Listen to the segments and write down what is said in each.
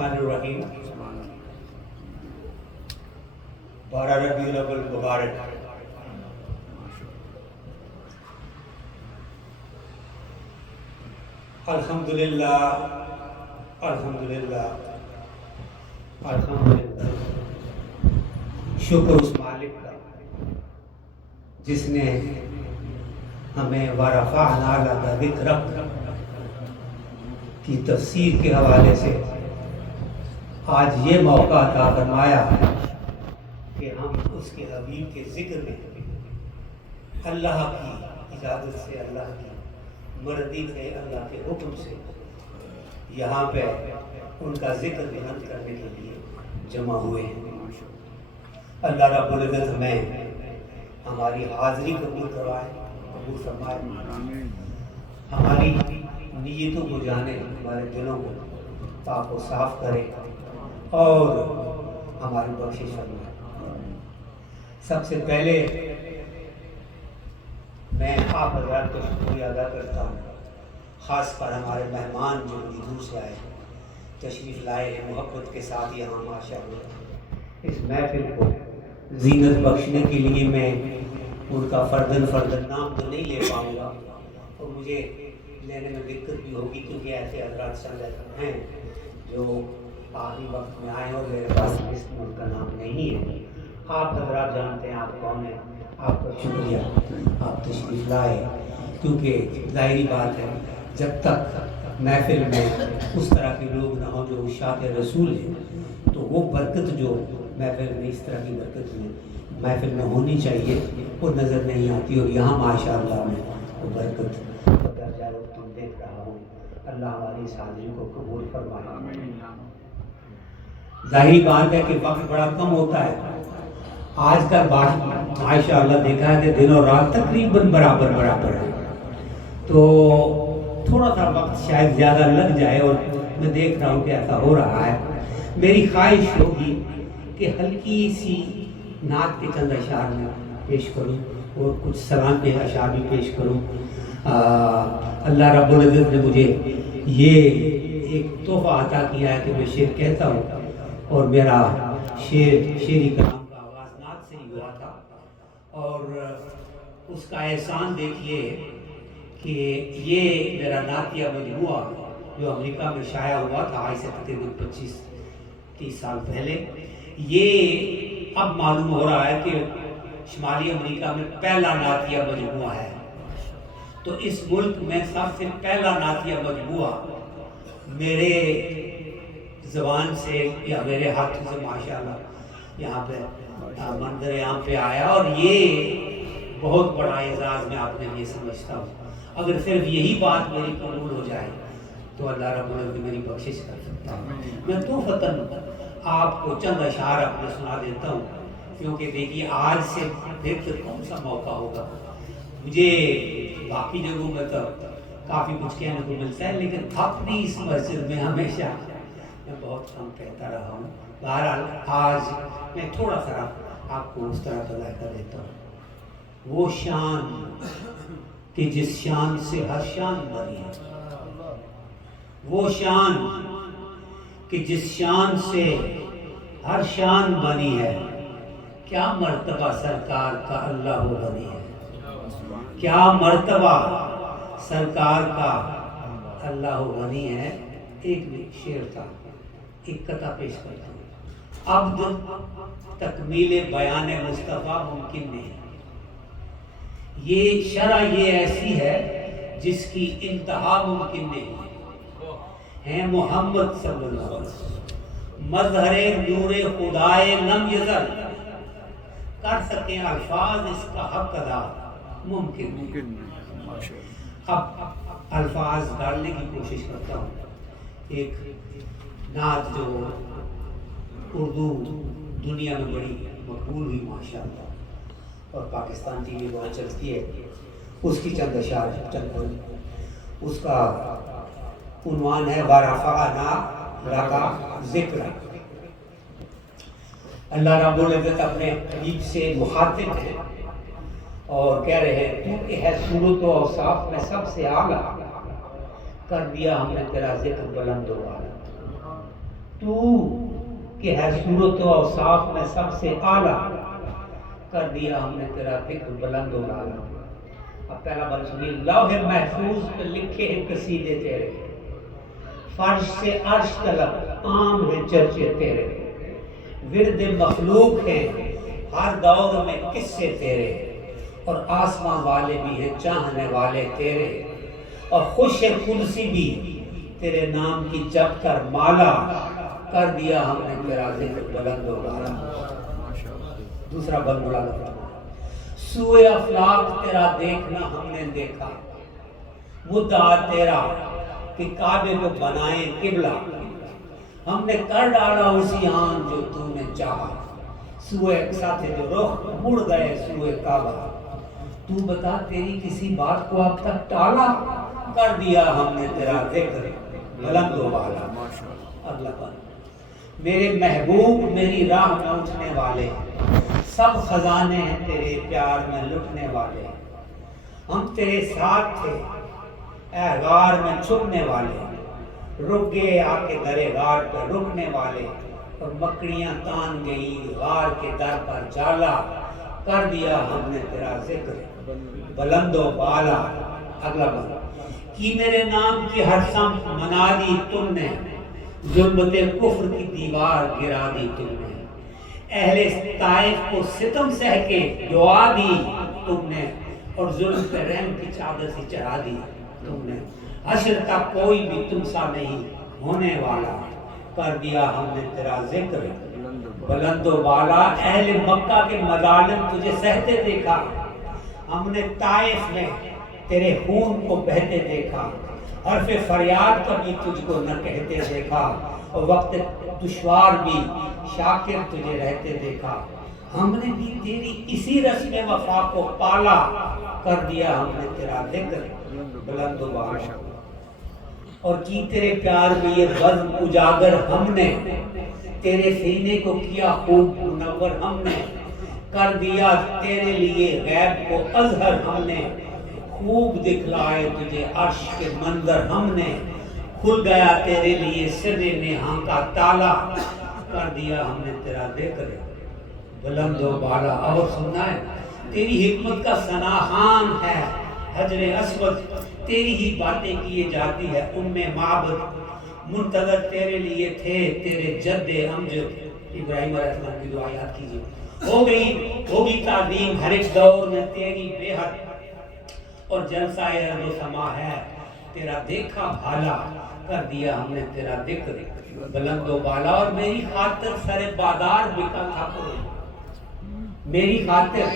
الرحمن الرحیم 12 ربیع الاول مبارک۔ الحمدللہ الحمدللہ الحمدللہ، شکر اس مالک کا جس نے ہمیں وَرَفَعْنَا لَكَ ذِكْرَكَ کی تفسیر کے حوالے سے آج یہ موقع عطا فرمایا کہ ہم اس کے حبیب کے ذکر میں اللہ کی اجازت سے، اللہ کی مرضی سے، اللہ کے حکم سے یہاں پہ ان کا ذکر بلند کرنے کے لیے جمع ہوئے ہیں۔ اللہ رب العزت ہمیں ہماری حاضری قبول کروائے، قبول فرمائے، ہماری نیتوں کو جانے، ہمارے دلوں کو پاک و صاف کرے اور ہماری بخشش فرمائے۔ سب سے پہلے میں آپ حضرات کا شکریہ ادا کرتا ہوں، خاص کر ہمارے مہمان جو دور سے آئے تشریف لائے ہیں محبت کے ساتھ یہاں ماشاءاللہ اس محفل کو زینت بخشنے کے لیے۔ میں ان کا فردن نام تو نہیں لے پاؤں گا اور مجھے لینے میں دقت بھی ہوگی، کیونکہ ایسے حضرات چند ہیں جو آخری وقت میں آئے اور میرے پاس لسٹ میں ان کا نام نہیں ہے۔ آپ حضرات جانتے ہیں آپ کون ہیں، آپ کا شکریہ، آپ تشریف لائے، کیونکہ ظاہری بات ہے جب تک محفل میں اس طرح کے لوگ نہ ہوں جو اشاعت رسول ہیں تو وہ برکت جو محفل میں اس طرح کی برکت میں محفل میں ہونی چاہیے وہ نظر نہیں آتی، اور یہاں ماشاءاللہ میں وہ برکت درجہ تم دیکھ رہا ہوں۔ اللہ ہماری اس حاضری کو قبول فرمائے۔ ظاہری بات ہے کہ وقت بڑا کم ہوتا ہے، آج کل ماشاءاللہ دیکھا ہے کہ دن اور رات تقریباً برابر ہے، تو تھوڑا سا وقت شاید زیادہ لگ جائے، اور میں دیکھ رہا ہوں کہ ایسا ہو رہا ہے۔ میری خواہش ہوگی کہ ہلکی سی نعت کے چند اشعار میں پیش کروں اور کچھ سلام کے اشعار بھی پیش کروں۔ اللہ رب العزت نے مجھے یہ ایک تحفہ عطا کیا ہے کہ میں شعر کہتا ہوں، اور میرا شعری کلام کا آغاز نعت سے ہی ہوا تھا، اور اس کا احسان دیکھیے کہ یہ میرا نعتیہ مجموعہ جو امریکہ میں شائع ہوا تھا آج سے تقریباً 25-30 سال پہلے، یہ اب معلوم ہو رہا ہے کہ شمالی امریکہ میں پہلا نعتیہ مجموعہ ہے۔ تو اس ملک میں سب سے پہلا نعتیہ مجموعہ میرے زبان سے یا میرے ہاتھ سے ماشاءاللہ یہاں پہ منظر عام پہ آیا، اور یہ بہت بڑا اعزاز میں آپ نے یہ سمجھتا ہوں۔ اگر صرف یہی بات میری قبول ہو جائے تو اللہ رب العزت میری بخشش کر سکتا ہوں۔ میں تو فتن آپ کو چند اشعار اپنے سنا دیتا ہوں، کیونکہ دیکھیے آج سے بہتر کون سا موقع ہوگا۔ مجھے باقی جگہوں میں تو کافی کچھ کہنے کو ملتا ہے، لیکن اپنی اس مسجد میں ہمیشہ میں بہت کم کہتا رہا ہوں۔ بہرحال آج میں تھوڑا سا آپ کو اس طرح بتا کر دیتا ہوں۔ وہ شان کہ جس شان سے ہر شان بنی ہے، وہ شان کہ جس شان سے ہر شان بنی ہے، کیا مرتبہ سرکار کا اللہ غنی ہے، کیا مرتبہ سرکار کا اللہ غنی ہے۔ ایک شعر تھا، ایک قطعہ پیش کرتا ہوں۔ عبد تکمیل بیان مصطفیٰ ممکن نہیں، یہ شرع یہ ایسی ہے جس کی انتہا ممکن نہیں ہے۔ محمد صلی اللہ علیہ وسلم مظہر نور خدائے لم یزل، کر سکیں الفاظ اس کا حق ادا ممکن نہیں۔ اب الفاظ ڈالنے کی کوشش کرتا ہوں۔ ایک نعت جو اردو دنیا میں بڑی مقبول ہوئی ماشاءاللہ، اور پاکستان ٹی وی بہت چلتی ہے، اس کی چند اشعار چند، اس کا عنوان ہے وَرَفَعْنَا لَكَ ذِكْرَكَ۔ اللہ رب العزت اپنے حبیب سے مخاطب ہیں اور کہہ رہے ہیں تو کہ ہے صورت و اوصاف میں سب سے اعلیٰ، کر دیا ہم نے تیرا ذکر بلند و بالا۔ تو کہ ہے صورت و اوصاف میں سب سے اعلیٰ، کر دیا ہم نے تیرا ذکر بلند و بالا۔ اب پہلا بات سنیے، لوح محفوظ پہ لکھے ہیں قصیدے تیرے، فرش سے عرش تلک عام ہیں چرچے تیرے، ورد مخلوق ہیں ہر دور میں قصے تیرے، اور آسمان والے بھی ہیں چاہنے والے تیرے، اور خوش قدسی بھی تیرے نام کی جپ کر مالا، کر دیا ہم نے تیرا ذکر بلند و بالا۔ دوسرا بند بڑا لفظ، سوئے افلاق تیرا دیکھنا ہم نے دیکھا، مدعا تیرا کہ کعبے کو بنائیں قبلہ، ہم نے کر ڈالا اسی آن جو تو نے چاہا، سوئے ساتھ جو رخ مڑ گئے سوئے کعبہ، تو بتا تیری کسی بات کو اب تک ٹالا، کر دیا ہم نے تیرا ذکر بلند و بالا۔ اگلا بند، میرے محبوب میری راہ میں اٹھنے والے، سب خزانے ہیں تیرے پیار میں لٹنے والے، ہم تیرے ساتھ تھے اے غار میں چھپنے والے، رک گئے آ کے درے غار پر رکنے والے، اور مکڑیاں تان گئی غار کے در پر جالا، کر دیا ہم نے تیرا ذکر بلند و بالا۔ اگلا بند، کی میرے نام کی ہر سمت منا دی تم نے، ظلمت کفر کی دیوار گرا دی تم نے، اہل طائف کو ستم سہ کے دعا دی تم نے، اور ظلم پہ رحم کی چادر سے چڑھا دی تم نے، حشر تک کوئی بھی تم سا نہیں ہونے والا، کر دیا ہم نے تیرا ذکر بلند و بالا۔ اہل مکہ کے مظالم تجھے سہتے دیکھا، ہم نے طائف میں تیرے خون کو بہتے دیکھا، حرف فریاد کبھی تجھ کو نہ کہتے دیکھا، اور وقت دشوار بھی شاکر تجھے رہتے دیکھا، ہم نے بھی تیری اسی رسم وفا کو پالا، کر دیا ہم نے تیرا ذکر بلند و بالا۔ اور کی تیرے پیار میں یہ بزم اجاگر ہم نے، تیرے سینے کو کیا خوب منور ہم نے، کر دیا تیرے لیے غیب کو اظہر ہم نے، خوب دکھلائے تجھے عرش کے منظر ہم نے، کھل گیا تیرے لیے سر نہاں کا تالا، کر دیا ہم نے تیرا ذکر بلند و بالا۔ اور سننا ہے، تیری حکمت کا ثناخوان ہے حجر اسود، تیری ہی باتیں کیے جاتی ہے معبد، منتظر تیرے لیے تھے تیرے جد امجد۔ ابراہیم علیہ السلام کی دعا یاد کیجیے، ہوگی تعظیم ہر ایک دور میں تیری بے حد، اور جلسہ ارض و سما ہے تیرا دیکھا بھالا، کر دیا ہم نے تیرا ذکر بلند و بالا۔ اور میری خاطر سر بازار بکا تھا کوئی، میری خاطر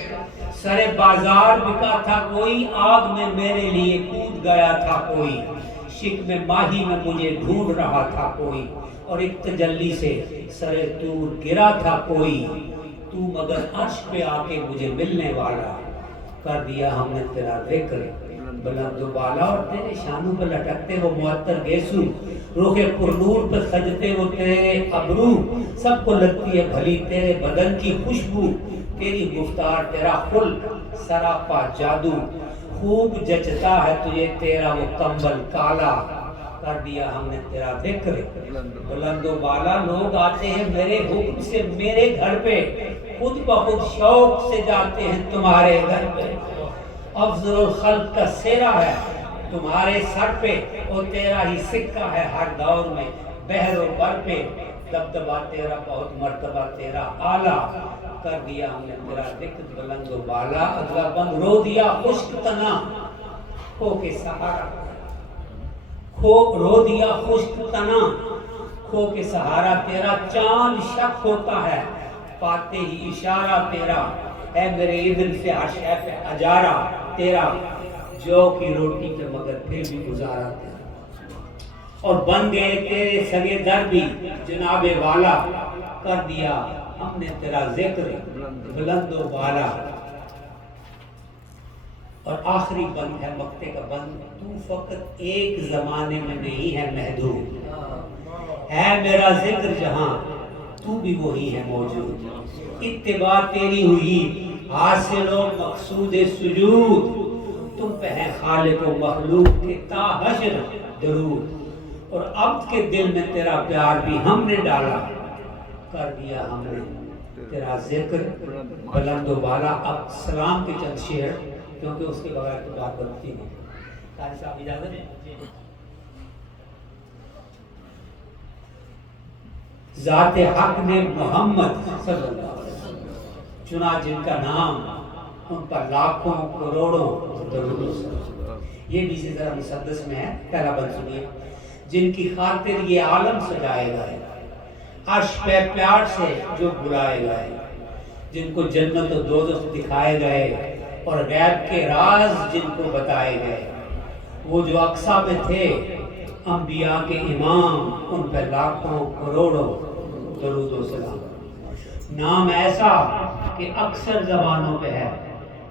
سر بازار بکا تھا کوئی، آگ میں میرے لیے کود گیا تھا کوئی، شکم ماہی میں مجھے ڈھونڈ رہا تھا کوئی، اور ایک تجلی سے سر طور گرا تھا کوئی، تو مگر عرش پہ آ کے مجھے ملنے والا، کر دیا ہم نے تیرا ذکر بلند و بالا۔ اور تیرے شانوں پہ لٹکتے وہ معطر گیسو، روح پرنور پہ سجتے وہ تیرے ابرو، سب کو لگتی ہے بھلی تیرے بدن کی خوشبو، تیری گفتار تیرا خلق سراپا جادو، خوب جچتا ہے تجھے تیرا وہ کمبل کالا، کر دیا ہم نے تیرا ذکر بلند و بالا۔ لوگ آتے ہیں میرے حکم سے میرے گھر پہ، خود بخود شوق سے جاتے ہیں تمہارے گھر پہ، افضل الخلق کا سیرا ہے تمہارے سر پہ، اور تیرا ہی سکہ ہے ہر دور میں بحر و بر پہ، دبدبا تیرا بہت مرتبہ تیرا اعلیٰ، کر دیا ہم نے تیرا ذکر بلند و بالا۔ اگلا بند، رو دیا خشک تنا کھو کے سہارا، رو دیا خشک تنا کھو کے سہارا، تیرا چاند شک ہوتا ہے پاتے ہی اشارہ تیرا، اے میرے ادھر سے ہر شے پہ اجارہ تیرا، جو کی روٹی کے مگر پھر بھی گزارا تیرا، اور بن گئے تیرے سگے در بھی جناب والا، کر دیا ہم نے تیرا ذکر بلند و بالا۔ اور آخری بند ہے مکتے کا بند، تو فقط ایک زمانے میں نہیں ہے محدود، ہے میرا ذکر جہاں تو بھی وہی ہے موجود، اتباع تیری ہوئی حاصل و مقصود سجود، تم پہ ہے خالق و مخلوق کے تا حشر درود، اور عبد کے دل میں تیرا پیار بھی ہم نے ڈالا، کر دیا ہم نے تیرا ذکر بلند و بالا۔ اب سلام کے چند شعر، کیونکہ اس کے بغیر تو بات بنتی نہیں۔ قاری صاحب اجازت ہے؟ ذات حق نے محمد صلی اللہ علیہ وسلم چنا جن کا نام، ان پر لاکھوں کروڑوں درود و سلام۔ یہ بھی ذرا مسدس میں ہے، پہلا بند سنیے۔ جن کی خاطر یہ عالم سجائے گئے، عرش پہ پیار سے جو بلائے گئے، جن کو جنت و دوزخ دکھائے گئے اور غیب کے راز جن کو بتائے گئے، وہ جو اقصا میں تھے انبیاء کے امام، ان پہ لاکھوں کروڑوں درود و سلام۔ نام ایسا کہ اکثر زبانوں پہ ہے،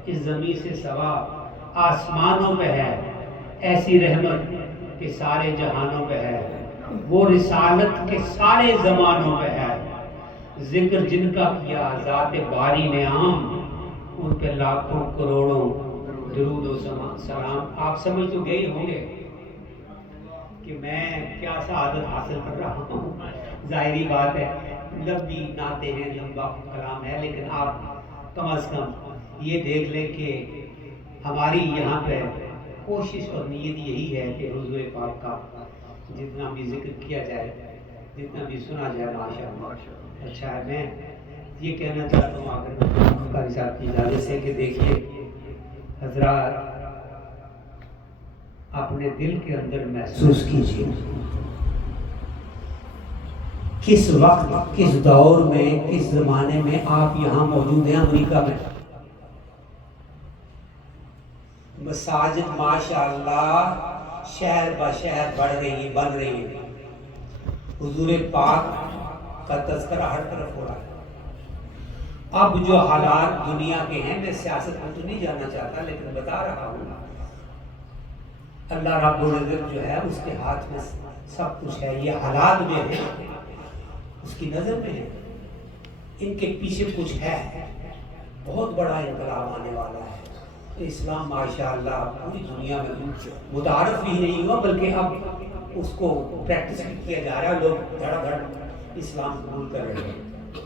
اس زمین سے سوا آسمانوں پہ ہے، ایسی رحمت کہ سارے جہانوں پہ ہے، وہ رسالت کے سارے زمانوں پہ ہے، ذکر جن کا کیا ذات باری نے عام، ان پہ لاکھوں کروڑوں درود و سلام۔ آپ سمجھ تو گئے ہوں گے کہ میں کیا سعادت حاصل کر رہا ہوں۔ ظاہری بات ہے، لمبی نعتیں ہیں، لمبا کلام ہے، لیکن آپ کم از کم یہ دیکھ لیں کہ ہماری یہاں پہ کوشش اور نیت یہی ہے کہ حضور پاک کا جتنا بھی ذکر کیا جائے، جتنا بھی سنا جائے، ماشاءاللہ اچھا ہے۔ میں یہ کہنا چاہتا ہوں آخر قاری صاحب کی اجازت سے کہ دیکھیے حضرات، اپنے دل کے اندر محسوس کیجیے کس وقت، کس دور میں، کس زمانے میں آپ یہاں موجود ہیں۔ امریکہ میں مساجد ماشاءاللہ شہر بہ شہر بڑھ رہی ہیں، بن رہی ہیں، حضور پاک کا تذکرہ ہر طرف ہو رہا ہے۔ اب جو حالات دنیا کے ہیں، میں سیاست میں تو نہیں جانا چاہتا، لیکن بتا رہا ہوں، اللہ رب العزت جو ہے اس کے ہاتھ میں سب کچھ ہے۔ یہ حالات جو ہیں اس کی نظر میں ہے، ان کے پیچھے کچھ ہے، بہت بڑا انقلاب آنے والا ہے۔ تو اسلام ماشاءاللہ پوری دنیا میں متعارف ہی نہیں ہوا، بلکہ اب اس کو پریکٹس بھی کیا جا رہا ہے، لوگ دھڑ دھڑ اسلام قبول کر رہے ہیں۔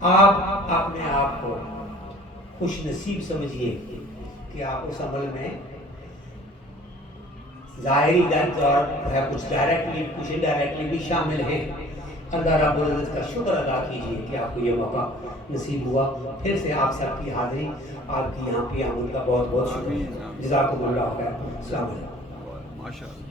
آپ اپنے آپ کو خوش نصیب سمجھیے کہ آپ اس عمل میں ظاہری طور ہے، کچھ ڈائریکٹلی کچھ انڈائریکٹلی بھی شامل ہیں۔ اللہ رب العزت کا شکر ادا کیجیے کہ آپ کو یہ موقع نصیب ہوا۔ پھر سے آپ سب کی حاضری، آپ کی یہاں پہ آمد کا بہت بہت شکریہ۔ جزاکم اللہ خیر۔ السلام علیکم۔